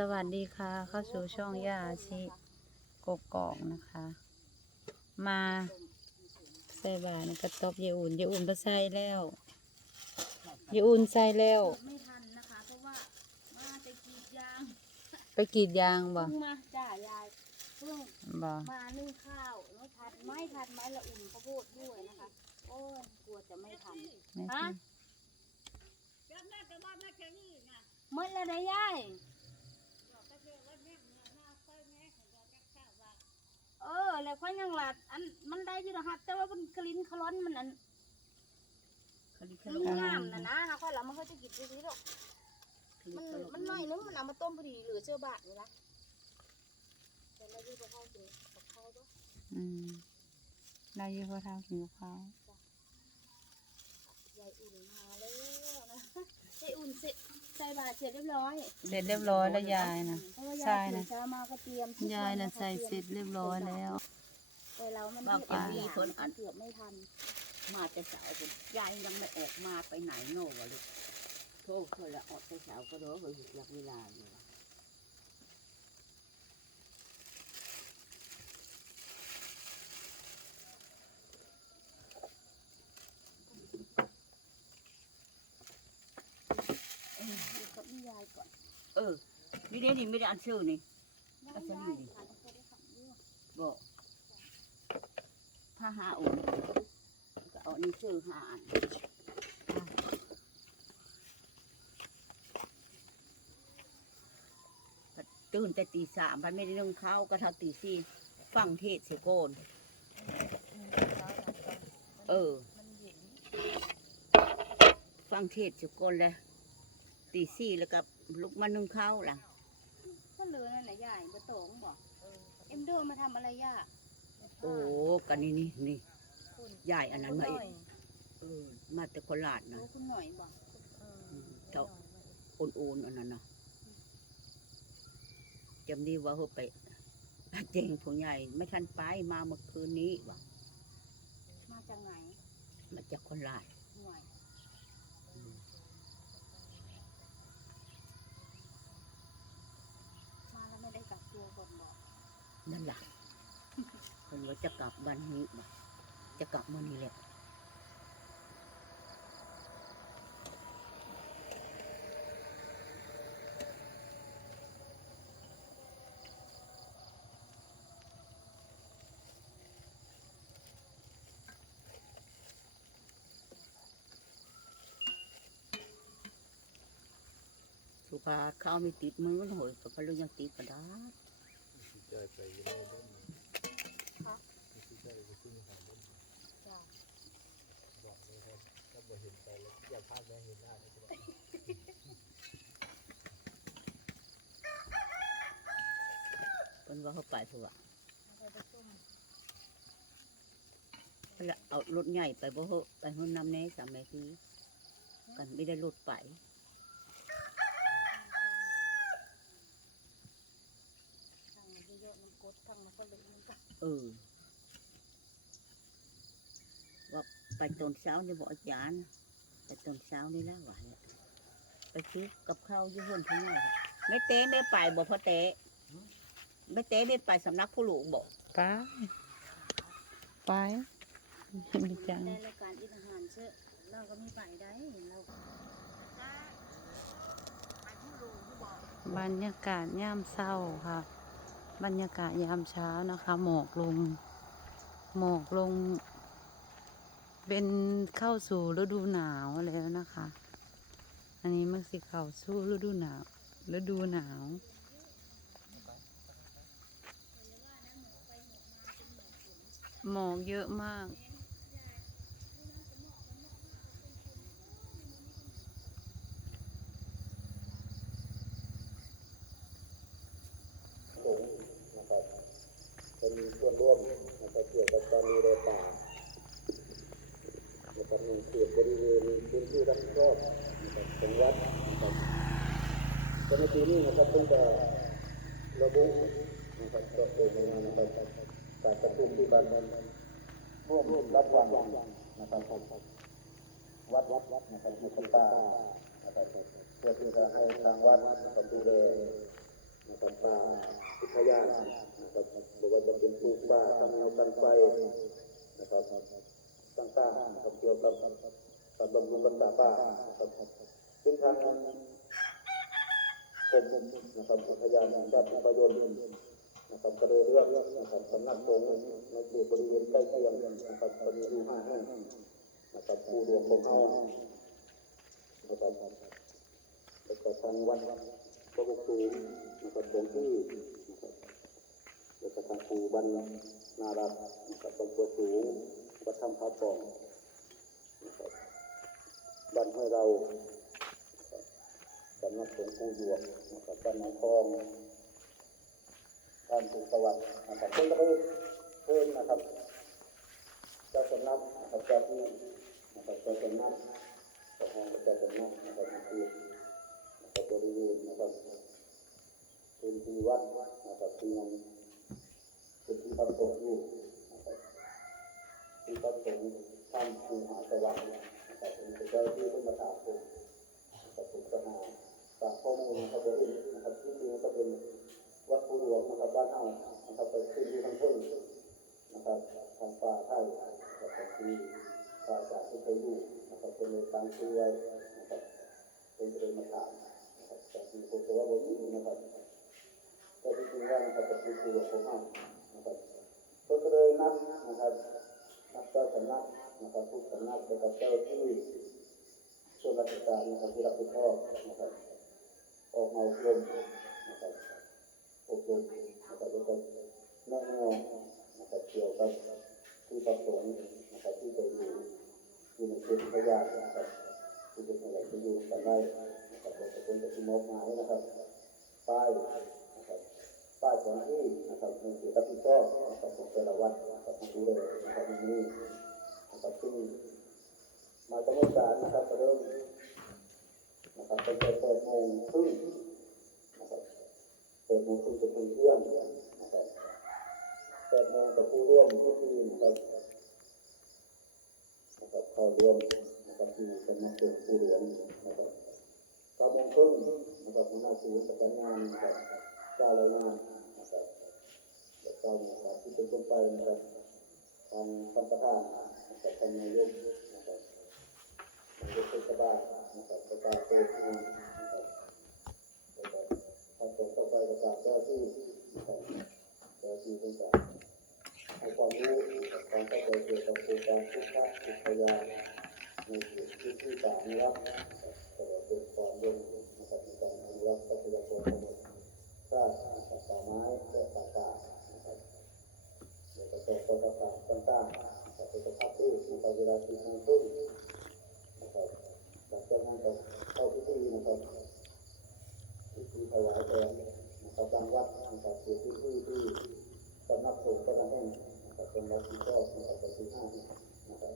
สวัสดีค่ะ เข้าสู่ช่องย่าอาชิกกอกนะคะ มาใส่บาตรกระตบยายอุ่นยายอุ่นไปใส่แล้วยายอุ่นใส่แล้ว ไม่ทันนะคะ เพราะว่ามาจะกรีดยางไปกรีดยางบ่เพิ่งมาจ้ายายเพิ่งบ่มานึ่งข้าวไม่ทันไม่ทันไม้ละอุ่นข้าวโพดด้วยนะคะโอ้ยกลัวจะไม่ทันไม่ฮะใช่เมื่อไรได้ยาย เออ แล้วค่อยยังหลัดอันมันได้อยู่นะครับแต่ว่ามันกลิ้นคล้อนมันอันมันงามนะนะค่ะค่อยหลังมันก็จะกินดีๆหรอกมันมันน้อยนึงมันเอามาต้มพอดีเหลือเชื่อบาทอยู่ละแต่เราอยู่กับข้าวกินกับข้าวด้วยอืมได้อยี่พอเท้ากินกับข้าวยายอุ่นมาแล้วนะยายอุ่นเสร็จ ใส่บาตรเสร็จเรียบร้อยเสร็จเรียบร้อยแล้วยายนะเพราะว่าใช่ยายนะตื่นเช้ามาก็เตรียมทุกยายวัน่ะคใส่เสร็จเรียบร้อยแล้ว แต่เรามันบางเกือบปีไม่คนอันเกือบไม่ทันมาแต่เสาคนยายยังไม่ออกมาไปไหนโน่วะลูกโทษเธอละออกแต่เสาก็รอเฮ้ยหลักเวลาอยู่วะอยู่กับพี่ยายก่อน เออ นี่เนี่ยนี่ไม่ได้อ่านชื่อนี่ได้ก็จะได้มีดิค่ะแล้วก็ได้ขับอกถ้าหาอุ่นก็เอานี่ชื่อหาอันตื่นแต่ตีสามพันไม่ได้นึ่งข้าวก็เท่าตีสี่ฟังเทศเสียโกน เออ ฟังเทศเสียโกนเลยตีสี่แล้วก็ ลุกมานึ่งข้าวล่ะก็เลยนั่นแหละยายบะโตงบอกเอ็มโดมาทำอะไรย่าโอ้กันนี่นี่นี่ยายอันนั้นมาอีกเออมาแต่โคราชนะโอ้คุณหน่อยบอกอืมเท่าโอนโอนอันนั้นนะจำดีว่าเขาไปเจงผู้ใหญ่ไม่ทันไปมาเมื่อคืนนี้ว่ะมาจากไหนมาจากโคราชหน่วย อืม มาแล้วไม่ได้กักตัวก่อนบอก นั่นแหละคนว่าจะกลับวันนี้ว่ะจะกลับมือนี้แหละสุภาข้าวไม่ติดมือมันโหยกับพลุยังติดกระดาษ ใจไปยังไม่ได้ใจไปซึ่งหาได้จ้าบอกเลยครับถ้าบ่เห็นไปแล้วอยากภาพแม่เห็นหน้าก็ได้เป็นว่าเขาไปเถอะวะไปไปส้มเอารถใหญ่ไปบ่เหอะไปหุ่นน้ำแน่สามแม่ทีกันไม่ได้รถไป ทางเยอะๆน้ำกดทางมันก็เลยมันก็ เออว่าไปตอนเช้านี่บอกอาจารย์ไปตอนเช้านี่แล้ววะเนี่ยไปซื้อกับข้าวอยี่ห้อทุ่งใหญ่ไม่เต้ไม่ไปบอกพ่อเต้ไม่เต้ไม่ไปสำนักผู้หลวงบอกไปไปดีจังได้รายการอินอาหารเชื่อเราก็มีไปได้เราก็บรรยากาศยามเศร้าค่ะ บรรยากาศยามเช้านะคะ หมอกลง หมอกลง เป็นเข้าสู่ฤดูหนาวแล้วนะคะ อันนี้มันสิเข้าสู่ฤดูหนาวฤดูหนาวหมอกเยอะมาก สูงนะครับเป็นส่วนร่วมนะครับเกี่ยวกับการดูแลป่านะครับในเขตบริเว ณพื้นที่รับผิดชอบของวัดนะครับแต่ในปีนี้นะครับเพิ่งจะระบุนะครับก็เป็นงานนะครับการประชุมที่บ้านร่วมรับฟังนะครับวัดวัดวัดนะครับให้กับป่านะครับเพื่อที่จะให้ทางวัดนะครับดูแลนะครับป่าพุทยานนะครับบอกว่าจะเป็นปลูกป่าทำแนวกันไฟนะครับต่างๆนะครับเกี่ยวกับ การบำรุงรักษาป่านะครับซึ่งทางกรมนะครับอุทยานแห่งชาติภูพยนต์นะครับก็เลยเลือกนะครับสำนักสงฆ์ในเขตบริเวณใกล้เคียงนะครับก็มีอยู่ห้าแห่งนะครับผู้รวมของเขานะครับแล้วก็ทางวัดพระบุตรนะครับสงฆ์ที่นะครับแล้วก็ทางปู่บรรนารัตน์นะครับบางบัวสูงวัดถ้ำพระปอง บ้านห้วยเราสำนักสงฆ์ปูหยวกนะครับบ้านหนองทองบ้านสุขสวัสดิ์นะครับเพิ่งก็เพิ่งนนะครับ เจ้าสำนักนะครับเจ้าที่นะครับเจ้าสำนักเจ้าห้องเจ้าสำนักนะครับคือนะครับบริเวณนะครับพื้นที่วัดนะครับที่ยังเป็นที่พักสงฆ์อยู่นะครับที่พักสงฆ์ท่านภูหาสวัสดิ์ รับเป็นเจ้าที่เพิ่งมาถามผมนะครับผมก็มาฝากข้อมูลนะครับบริเวณนะครับที่จริงก็เป็นวัดภูหลวงนะครับบ้านเฮานะครับไปขึ้นที่ทางพุ่นนะครับทางป่าไทยนะครับที่ป่าจากที่เคยอยู่นะครับเป็นเลยตั้งชื่อไว้นะครับเป็นเลยมาถามนะครับแต่ที่ผมก็ว่าบนนี้นะครับแต่ที่จริงว่านะครับเป็นภูหลวงของเฮานะครับก็เลยนัดนะครับนัดเจ้าสำนัก นะครับทุกสำนักไปกับเจ้าที่ส่วนราชการนะครับที่รับผิดชอบนะครับออกมาอบรมนะครับอบรมนะครับแล้วก็แนะแนวนะครับเกี่ยวกับที่ประสงค์นะครับที่จะอยู่อยู่ในเขตพยานนะครับที่จะอะไรจะอยู่กันได้นะครับเราจะเป็นที่มอบหมายนะครับป้ายนะครับป้ายแผนที่นะครับในเขตรับผิดชอบนะครับของแต่ละวัดนะครับมาดูเลยนะครับใน นี้นะครับซึ่งมากำหนดการนะครับเริ่มนะครับตั้งแปดโมงครึ่งนะครับแปดโมงครึ่งจนถึงเที่ยงนะครับแปดโมงกับผู้ร่วมทุกทีนะครับนะครับเข้าร่วมนะครับที่สำนักงฆ์ผู้หลวงนนะครับเก้าโมงครึ่งนะครับหัวหน้าศูนย์ประสานงานนะครับเจ้ารายงานนะครับแล้วเก้าโมงสามที่เป็นต้นไปนะครับทางท่านประธาน นะครับท่านนายกนะครับนายกเทศบาลนะครับประกาศเปิดงานนะครับแล้วก็ทางต่อไปประกาศเจ้าที่นะครับเจ้าที่เป็นการให้ความรู้ความเข้าใจเกี่ยวกับโครงการพุทธอุทยานในเขตพื้นที่ป่าอนุรักษ์นะครับตลอดจนความร่วมมือนะครับในการอนุรักษ์ทรัพยากรธรรมชาตินะครับป่าไม้และป่าป่านะครับแล้วก็ต่อประกาศต่างๆ ที่นะครับเวลาที่ทางทุ่งนะครับหลังจากนั้นก็เข้าพิธีนะครับพิธีถวายแด่นะครับบางวัดนะครับคือพิธีที่สำนักสงฆ์แต่ละแห่งนะครับเป็นวัดที่ชอบนะครับเป็นที่ห้านะครับ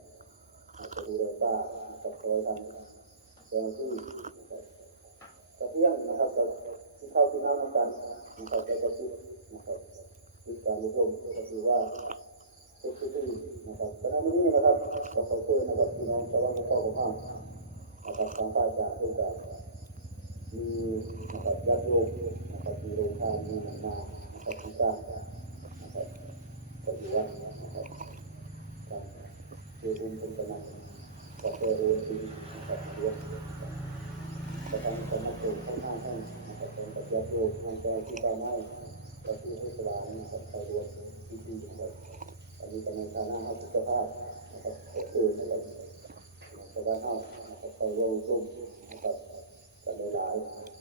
อาจจะดูแลป้านะครับคอยทำเจ้าที่นะครับกระเทียมนะครับกับที่เข้าที่นั่งกันนะครับแต่กระติบนะครับที่การรู้ร่วมก็คือว่า เป็นพิธีนะครับคณะนี้นะครับขอขอบคุณนะครับพี่น้องชาวบ้านที่เข้าของห้างนะครับทางใต้จากเพื่อนมีนะครับญาติโยมนะครับมีโรงทานมีหนังนานะครับทางใต้นะครับก็ถือว่านะครับการเรียนรู้เป็นกำลังขอเจริญดีนะครับเรียนประธานสำนักสงฆ์ข้างห้าท่านนะครับเป็นกับญาติโยมทางใจที่ตาไม้และที่ให้สลายนะครับไปรวมพิธีนะครับ อันนี้ก็ในฐานะนักสุขภาพนะครับขอบคุณนะครับชาวบ้านเฮานะครับคอยร่วมร่มนะครับกันหลาย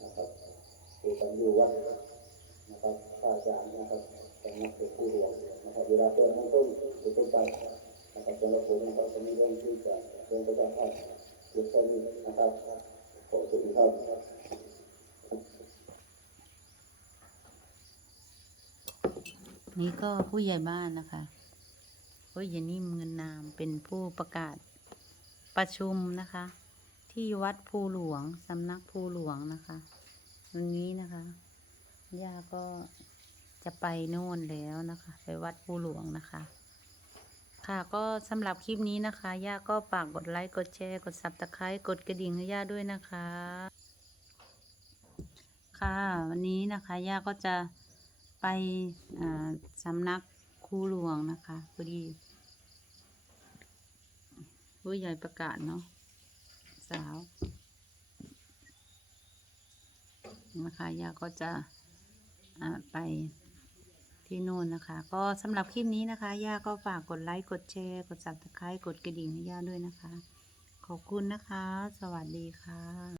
นะครับอยู่กันอยู่วัดนะครับข้าอาจารย์นะครับสำนักเป็นผู้หลวงนะครับเวลาเปิดน้ำต้นหรือเป็นไปนะครับสำหรับผมนะครับจะมีเรื่องที่จะเรื่องประชาชนเกี่ยวกับนี้นะครับขอบคุณครับนี่ก็ผู้ใหญ่บ้านนะคะ ผู้ใหญ่นิ่มเงินนามเป็นผู้ประกาศประชุมนะคะ ที่วัดภูหลวงสำนักภูหลวงนะคะวันนี้นะคะย่าก็จะไปโน่นแล้วนะคะ ไปวัดภูหลวงนะคะ ค่ะก็สำหรับคลิปนี้นะคะย่าก็ฝากกดไลค์กดแชร์กดซับสไครต์กดกระดิ่งให้ย่าด้วยนะคะ ค่ะวันนี้นะคะย่าก็จะไปสำนักครูหลวงนะคะพอดี ผู้ใหญ่ประกาศเนาะสาวนะคะยาก็จะไปที่นู่นนะคะ ก็สำหรับคลิปนี้นะคะย่าก็ฝากกดไลค์กดแชร์กด subscribe กดกระดิ่งให้ย่าด้วยนะคะ ขอบคุณนะคะ สวัสดีค่ะ